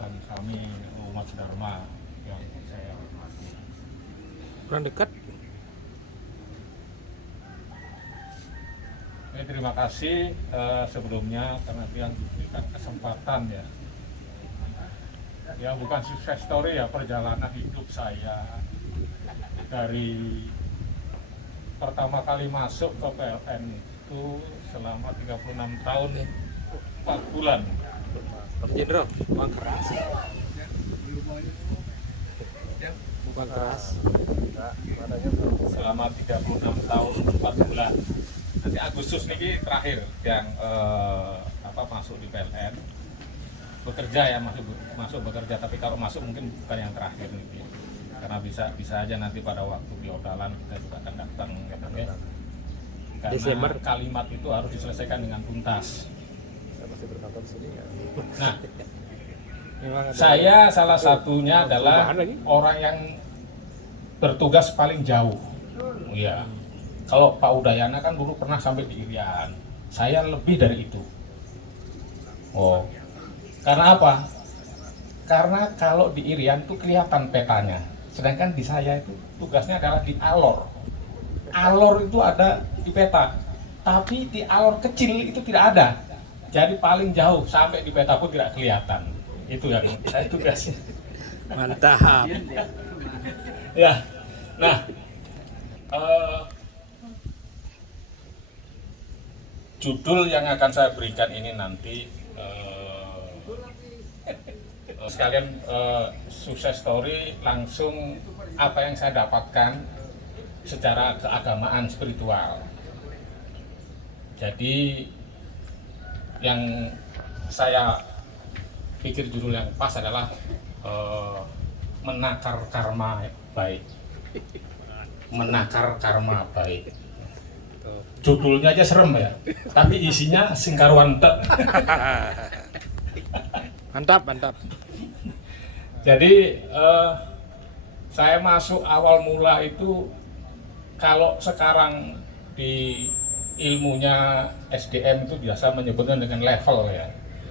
dan kami umat Dharma yang saya hormati. Kurang dekat. Terima kasih sebelumnya karena yang diberikan kesempatan ya. Ya bukan sukses story ya, perjalanan hidup saya dari pertama kali masuk ke PLN itu selama 36 tahun 4 bulan. Pak Jenderal, bukan keras. Bukan keras. Selama 36 tahun 4 bulan. Nanti Agustus ini terakhir yang masuk di PLN. Bekerja ya, masuk bekerja, tapi kalau masuk mungkin bukan yang terakhir nih. Karena bisa aja nanti pada waktu diodalan kita juga akan datang ya. Karena Desember. kalimat itu harus diselesaikan dengan tuntas. Saya masih berkantor sini ya. Nah, Memang ada saya salah satunya adalah perubahan lagi. orang yang bertugas paling jauh. Iya. Kalau Pak Udayana kan dulu pernah sampai di Irian. Saya lebih dari itu. Oh. Karena apa? Karena kalau di Irian tuh kelihatan petanya. Sedangkan di saya itu tugasnya adalah di Alor. Alor itu ada di peta. Tapi di Alor kecil itu tidak ada. Jadi paling jauh sampai di peta pun tidak kelihatan. Itu yang saya tugasnya. Mantap. Ya. Nah, judul yang akan saya berikan ini nanti sekalian sukses story langsung apa yang saya dapatkan secara keagamaan spiritual. Jadi yang saya pikir judul yang pas adalah menakar karma baik. Menakar karma baik. Judulnya aja serem ya, tapi isinya singkaruan tek. Mantap, mantap. Jadi saya masuk awal mula itu, kalau sekarang di ilmunya SDM itu biasa menyebutnya dengan level ya.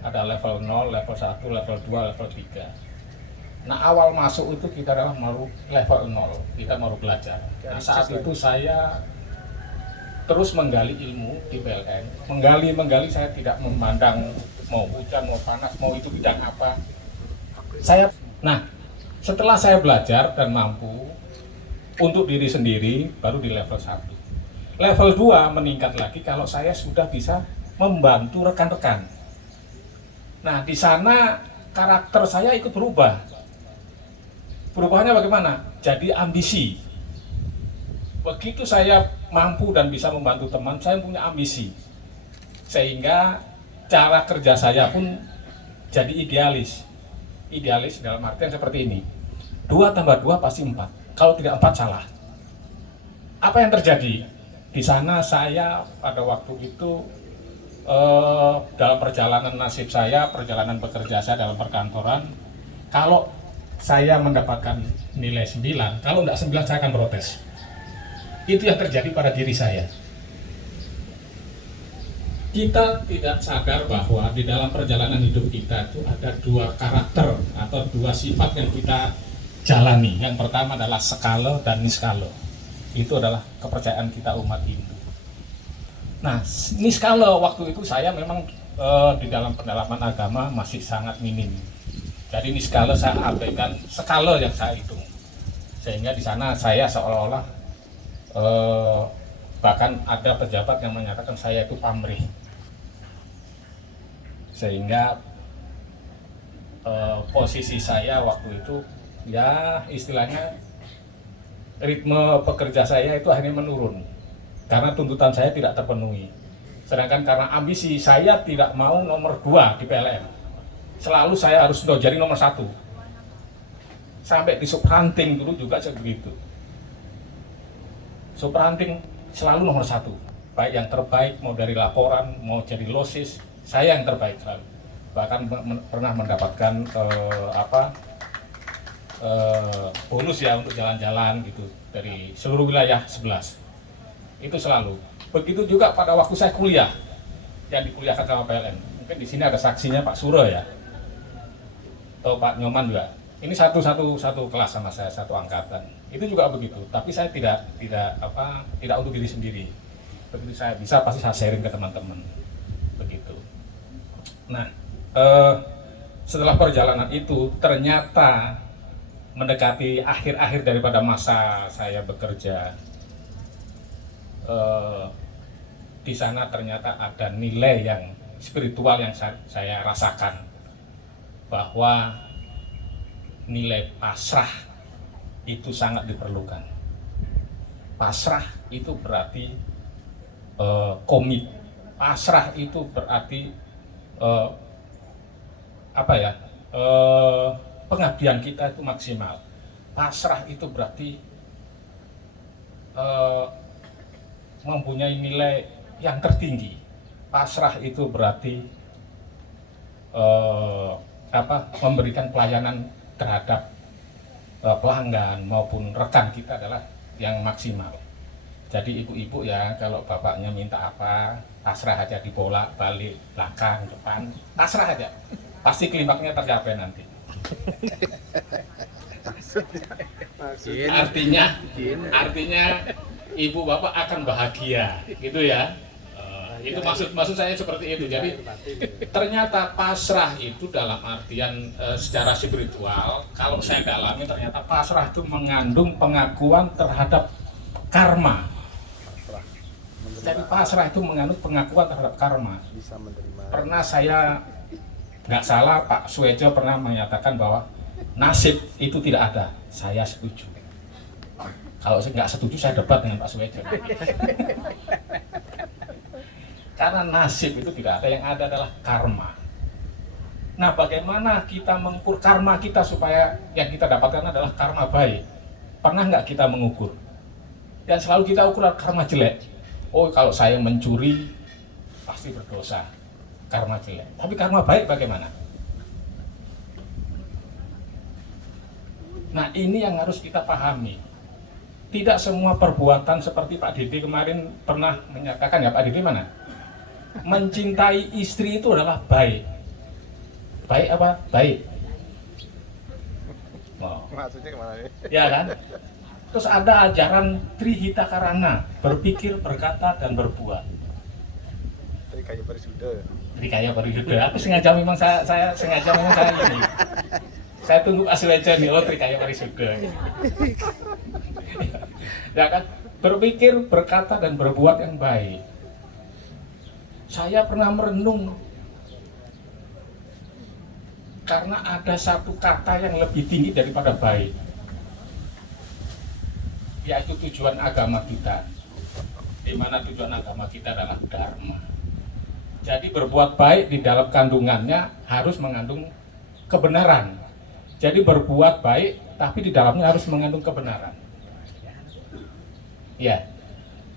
Ada level 0, level 1, level 2, level 3. Nah awal masuk itu kita adalah baru level 0, kita baru belajar. Nah saat itu saya terus menggali ilmu di PLN, menggali saya tidak memandang mau hujan, mau panas, mau itu bidang apa. Nah setelah saya belajar dan mampu untuk diri sendiri, baru di level 1. Level 2 meningkat lagi kalau saya sudah bisa membantu rekan-rekan. Nah di sana karakter saya ikut berubah. Perubahannya bagaimana? Jadi ambisi. Begitu saya mampu dan bisa membantu teman, saya punya ambisi. Sehingga cara kerja saya pun jadi idealis. Idealis dalam artian seperti ini. 2 tambah 2 pasti 4. Kalau tidak 4 salah. Apa yang terjadi? Di sana saya pada waktu itu dalam perjalanan nasib saya, perjalanan bekerja saya dalam perkantoran, kalau saya mendapatkan nilai 9, kalau tidak 9 saya akan protes. Itu yang terjadi pada diri saya. Kita tidak sadar bahwa di dalam perjalanan hidup kita itu ada 2 karakter atau 2 sifat yang kita jalani. Yang pertama adalah skala dan niskala. Itu adalah kepercayaan kita umat Hindu. Nah, niskala waktu itu saya memang di dalam pendalaman agama masih sangat minim. Jadi niskala saya abaikan, skala yang saya hitung. Sehingga di sana saya seolah-olah bahkan ada pejabat yang menyatakan saya itu pamrih, sehingga posisi saya waktu itu ya istilahnya ritme pekerja saya itu akhirnya menurun karena tuntutan saya tidak terpenuhi. Sedangkan karena ambisi saya tidak mau nomor 2 di PLN, selalu saya harus jadi nomor 1. Sampai di subranting dulu juga begitu. Subranting selalu nomor 1, baik yang terbaik, mau dari laporan, mau jadi losis, saya yang terbaik selalu. Bahkan pernah mendapatkan bonus ya untuk jalan-jalan gitu dari seluruh wilayah 11. Itu selalu. Begitu juga pada waktu saya kuliah, yang dikuliahkan sama PLN. Mungkin di sini ada saksinya Pak Suro ya. atau Pak Nyoman juga. Ini satu kelas sama saya, satu angkatan. Itu juga begitu. Tapi saya tidak untuk diri sendiri. Begitu saya bisa pasti saya sharing ke teman-teman. Begitu. Nah, setelah perjalanan itu ternyata mendekati akhir-akhir daripada masa saya bekerja, di sana ternyata ada nilai yang spiritual yang saya rasakan, bahwa nilai pasrah itu sangat diperlukan. Pasrah itu berarti komit. Pasrah itu berarti pengabdian kita itu maksimal. Pasrah itu berarti mempunyai nilai yang tertinggi. Pasrah itu berarti memberikan pelayanan terhadap pelanggan maupun rekan kita adalah yang maksimal. Jadi ibu-ibu ya, kalau bapaknya minta apa, pasrah aja, dibolak balik belakang depan, pasrah aja, pasti klimaknya tercapai nanti. Artinya ibu bapak akan bahagia, gitu ya. Itu maksud saya seperti itu. Jadi ternyata pasrah itu dalam artian secara spiritual, kalau saya dalami ternyata pasrah itu mengandung pengakuan terhadap karma. Jadi pasrah itu mengandung pengakuan terhadap karma. Pernah saya nggak salah, Pak Suejo pernah menyatakan bahwa nasib itu tidak ada. Saya setuju. Kalau saya nggak setuju, saya debat dengan Pak Suejo. Karena nasib itu tidak ada, yang ada adalah karma. Nah, bagaimana kita mengukur karma kita supaya yang kita dapatkan adalah karma baik? Pernah nggak kita mengukur? Dan selalu kita ukur karma jelek. Oh, kalau saya mencuri, pasti berdosa. Karma jelek. Tapi karma baik bagaimana? Nah, ini yang harus kita pahami. Tidak semua perbuatan seperti Pak Dede kemarin pernah menyatakan, ya Pak Dede mana? Mencintai istri itu adalah baik. Baik apa? Baik. Oh. Maksudnya kemana nih? Ya kan? Terus ada ajaran Trihita Karana, berpikir, berkata, dan berbuat. Trikaya Parisuda. Trikaya Parisuda. Aku sengaja memang saya ini. Saya tunggu asli aja nih, oh Trikaya Parisuda. Ya kan? Berpikir, berkata, dan berbuat yang baik. Saya pernah merenung karena ada satu kata yang lebih tinggi daripada baik, yaitu tujuan agama kita, di mana tujuan agama kita adalah dharma. Jadi berbuat baik di dalam kandungannya harus mengandung kebenaran. Jadi berbuat baik tapi di dalamnya harus mengandung kebenaran. Ya,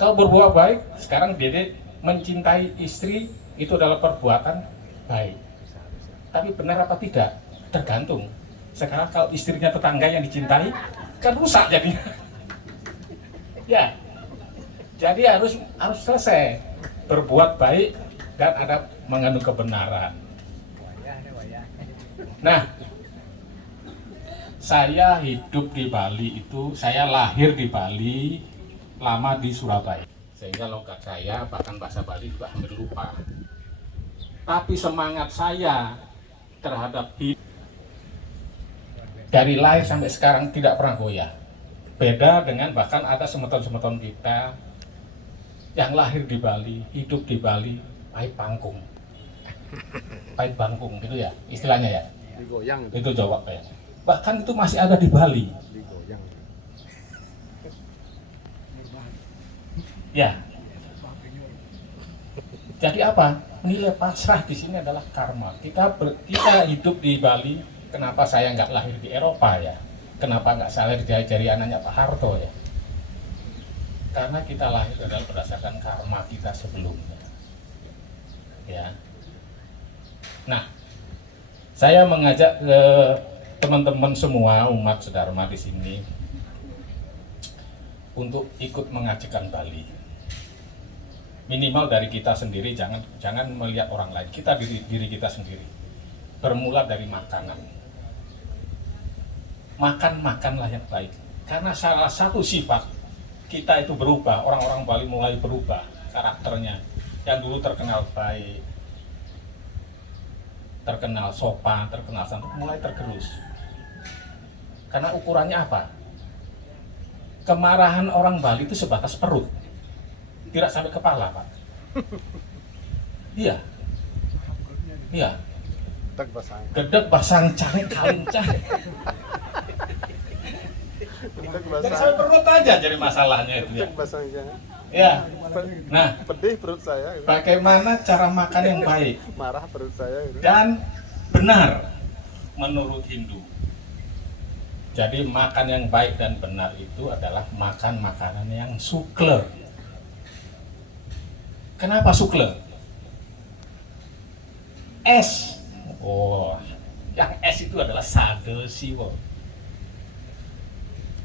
kalau berbuat baik, sekarang Dede mencintai istri itu adalah perbuatan baik. Tapi benar apa tidak? Tergantung. Sekarang kalau istrinya tetangga yang dicintai, kan rusak jadinya. Ya. Jadi harus selesai berbuat baik dan ada mengandung kebenaran. Nah, saya hidup di Bali itu, saya lahir di Bali, lama di Surabaya. Sehingga logat saya, bahkan bahasa Bali juga hampir lupa. Tapi semangat saya terhadap hidup dari lahir sampai sekarang tidak pernah goyah. Beda dengan bahkan ada semeton-semeton kita yang lahir di Bali, hidup di Bali, pahit pangkung. Pahit pangkung gitu ya, istilahnya ya. Digoyang. Itu jawab ya. Bahkan itu masih ada di Bali. Digoyang. Ya. Jadi apa? Nilai pasrah di sini adalah karma. Kita hidup di Bali. Kenapa saya nggak lahir di Eropa ya? Kenapa nggak saya jari anaknya Pak Harto ya? Karena kita lahir adalah berdasarkan karma kita sebelumnya. Ya. Nah, saya mengajak ke teman-teman semua umat sedharma di sini untuk ikut mengajikan Bali. Minimal dari kita sendiri, jangan melihat orang lain. Kita diri kita sendiri. Bermula dari makanan. makanlah yang baik. Karena salah satu sifat kita itu berubah, orang-orang Bali mulai berubah karakternya. Yang dulu terkenal baik, terkenal sopan, terkenal santun, mulai tergerus. Karena ukurannya apa? Kemarahan orang Bali itu sebatas perut, tidak sampai kepala, Pak. Iya, iya. Tak basang. Gedeg basang cari kalincah. Tak Jadi basang. sampai perut aja jadi masalahnya itu ya. Tak basang ya. Ya. Nah, Pedih perut saya. Gitu. bagaimana cara makan yang baik Marah perut saya. Gitu. dan benar menurut Hindu. Jadi makan yang baik dan benar itu adalah makan makanan yang sukle. Kenapa sukle? Es. Oh, yang es itu adalah sade siwo.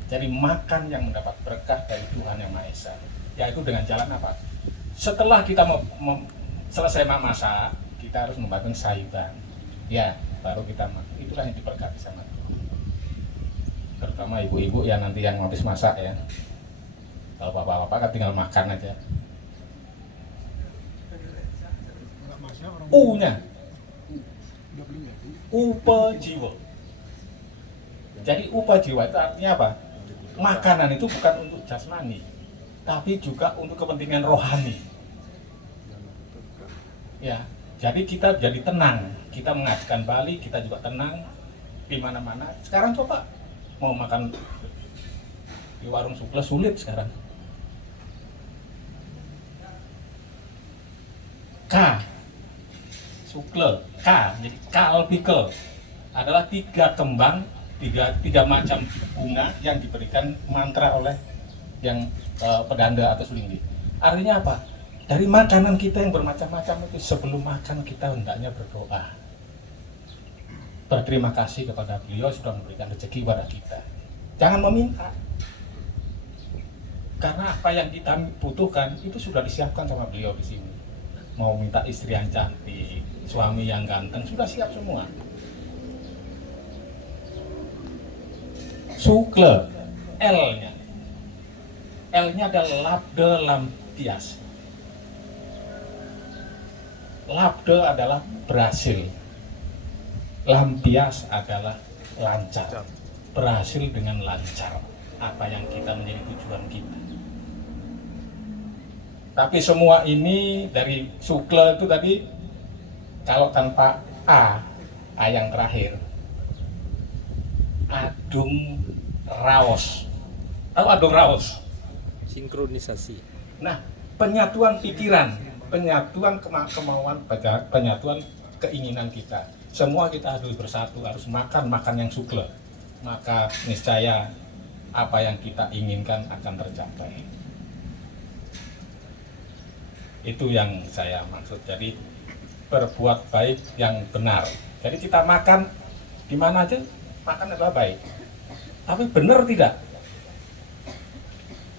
Jadi makan yang mendapat berkah dari Tuhan Yang Maha Esa. Yaitu dengan jalan apa? Setelah kita selesai masak, kita harus membangun sayuran. Ya, baru kita makan. Itulah yang diberkati sama Tuhan. Terutama ibu-ibu ya nanti yang habis masak ya. Kalau bapak-bapak kan tinggal makan aja. U-nya upa jiwa. Jadi upa jiwa itu artinya apa? Makanan itu bukan untuk jasmani, tapi juga untuk kepentingan rohani. Ya, jadi kita jadi tenang. Kita mengajarkan Bali, kita juga tenang di mana-mana. Sekarang coba mau makan di warung sukle sulit sekarang. K sukle, K, jadi kalpike adalah 3 kembang, tiga macam bunga yang diberikan mantra oleh yang pedanda atau sulinggi. Artinya apa? Dari makanan kita yang bermacam-macam itu sebelum makan kita hendaknya berdoa. Berterima kasih kepada beliau sudah memberikan rezeki kepada kita. Jangan meminta. Karena apa yang kita butuhkan itu sudah disiapkan sama beliau di sini. Mau minta istri yang cantik, suami yang ganteng, sudah siap semua. Sukle, L-nya. L-nya adalah labde lampias. Labde adalah berhasil. Lampias adalah lancar. Berhasil dengan lancar. Apa yang kita menjadi tujuan kita. Tapi semua ini dari sukle itu tadi, kalau tanpa A yang terakhir, adung raos. Tahu adung raos? Sinkronisasi. Nah, penyatuan pikiran, penyatuan kemauan, penyatuan keinginan kita. Semua kita harus bersatu, harus makan yang sukle. Maka niscaya apa yang kita inginkan akan tercapai. Itu yang saya maksud. Jadi berbuat baik yang benar. Jadi kita makan di mana aja, makan adalah baik. Tapi benar tidak?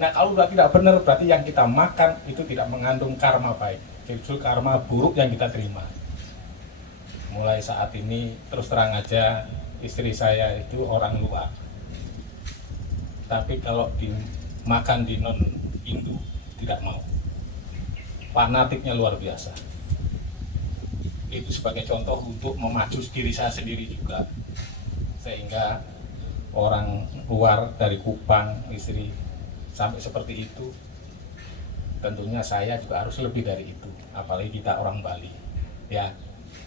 Nah, kalau sudah tidak benar berarti yang kita makan itu tidak mengandung karma baik. Justru karma buruk yang kita terima. Mulai saat ini terus terang aja, istri saya itu orang luar. Tapi kalau dimakan di non Hindu tidak mau. Fanatiknya luar biasa. Itu sebagai contoh untuk memacu diri saya sendiri juga, sehingga orang luar dari Kupang istri sampai seperti itu, tentunya saya juga harus lebih dari itu, apalagi kita orang Bali ya.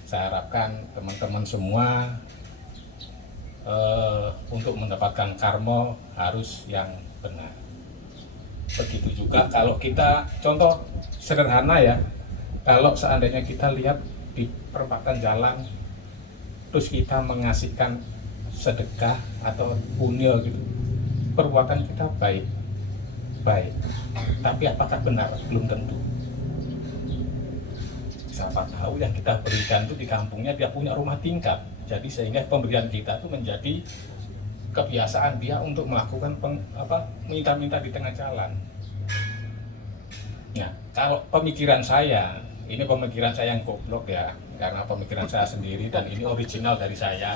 Saya harapkan teman-teman semua untuk mendapatkan karma harus yang benar. Begitu juga kalau kita, contoh sederhana ya, kalau seandainya kita lihat di perempatan jalan terus kita mengasihkan sedekah atau punya gitu, perbuatan kita baik, tapi apakah benar? Belum tentu. Siapa tahu yang kita berikan itu di kampungnya dia punya rumah tingkat, jadi sehingga pemberian kita itu menjadi kebiasaan dia untuk melakukan minta-minta di tengah jalan. Nah, kalau pemikiran saya, ini pemikiran saya yang goblok ya, karena pemikiran saya sendiri dan ini original dari saya.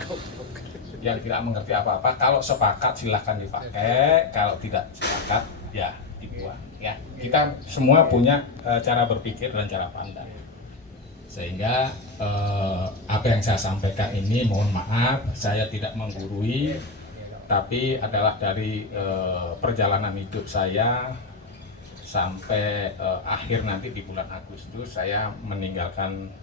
yang tidak mengerti apa-apa, kalau sepakat silahkan dipakai, kalau tidak sepakat ya dibuang ya. Kita semua punya cara berpikir dan cara pandang, sehingga apa yang saya sampaikan ini mohon maaf saya tidak menggurui, tapi adalah dari perjalanan hidup saya sampai akhir nanti di bulan Agustus saya meninggalkan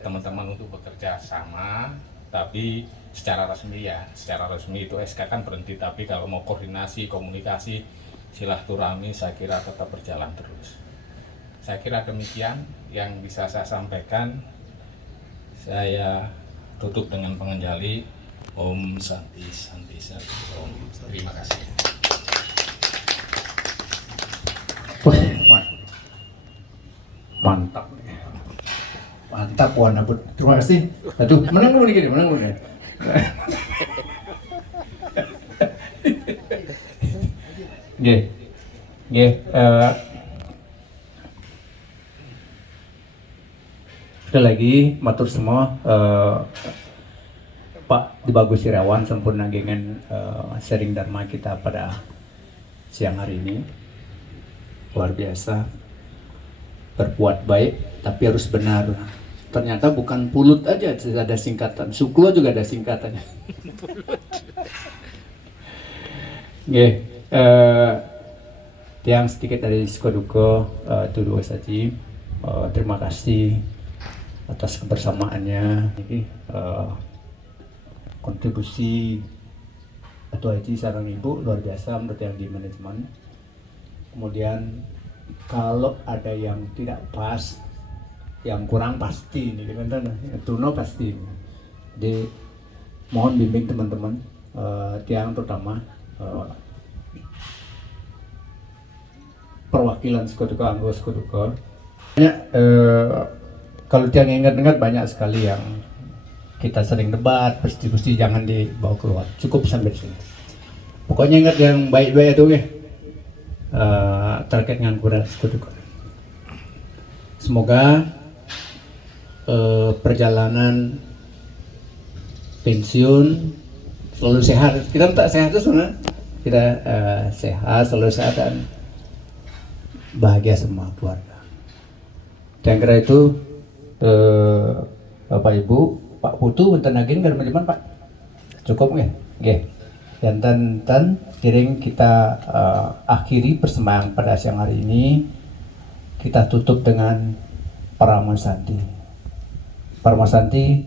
teman-teman untuk bekerja sama, tapi secara resmi ya, secara resmi itu SK kan berhenti, tapi kalau mau koordinasi, komunikasi, silaturahmi saya kira tetap berjalan terus. Saya kira demikian yang bisa saya sampaikan. Saya tutup dengan pengenjali Om Santi Santi Santi Om. Terima kasih. Mantap. Mantap Wan Abud. Terima kasih. Aduh, menang dulu nih, menang dulu nih. Nggih. Nggih, sekali lagi matur semua Pak Dibagus Irawan sempurna gengen sharing dharma kita pada siang hari ini. Luar biasa. Berbuat baik tapi harus benar. Ternyata bukan pulut aja ada singkatan, suklo juga ada singkatannya. Nggih, yang sedikit dari Skoduko Tuduh Saji, terima kasih atas kebersamaannya. Ini kontribusi Ketua Haji sareng Ibu luar biasa menurut yang di manajemen. Kemudian kalau ada yang tidak pas, yang kurang pasti ini kan Tuno pasti. Jadi mohon bimbing teman-teman, tiang terutama perwakilan Skoduko, anggota Skoduko. Banyak kalau tiang ingat-ingat banyak sekali yang kita sering debat, diskusi, jangan dibawa keluar. Cukup sampai sini. Pokoknya ingat yang baik-baik itu ya. Terkait dengan kuda Skoduko. Semoga perjalanan pensiun selalu sehat. Kita tak sehat itu sebenarnya. Kita sehat, selalu sehat dan bahagia semua keluarga. Dan kira itu Bapak Ibu, Pak Putu, benten lagi dari manajemen Pak. Cukup nggih? Nggih. Dan kiring kita akhiri persembahan pada siang hari ini. Kita tutup dengan Parama Santi. Parama Santi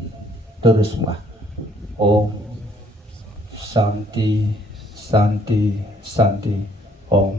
terus semua. Om Santi Santi Santi Om.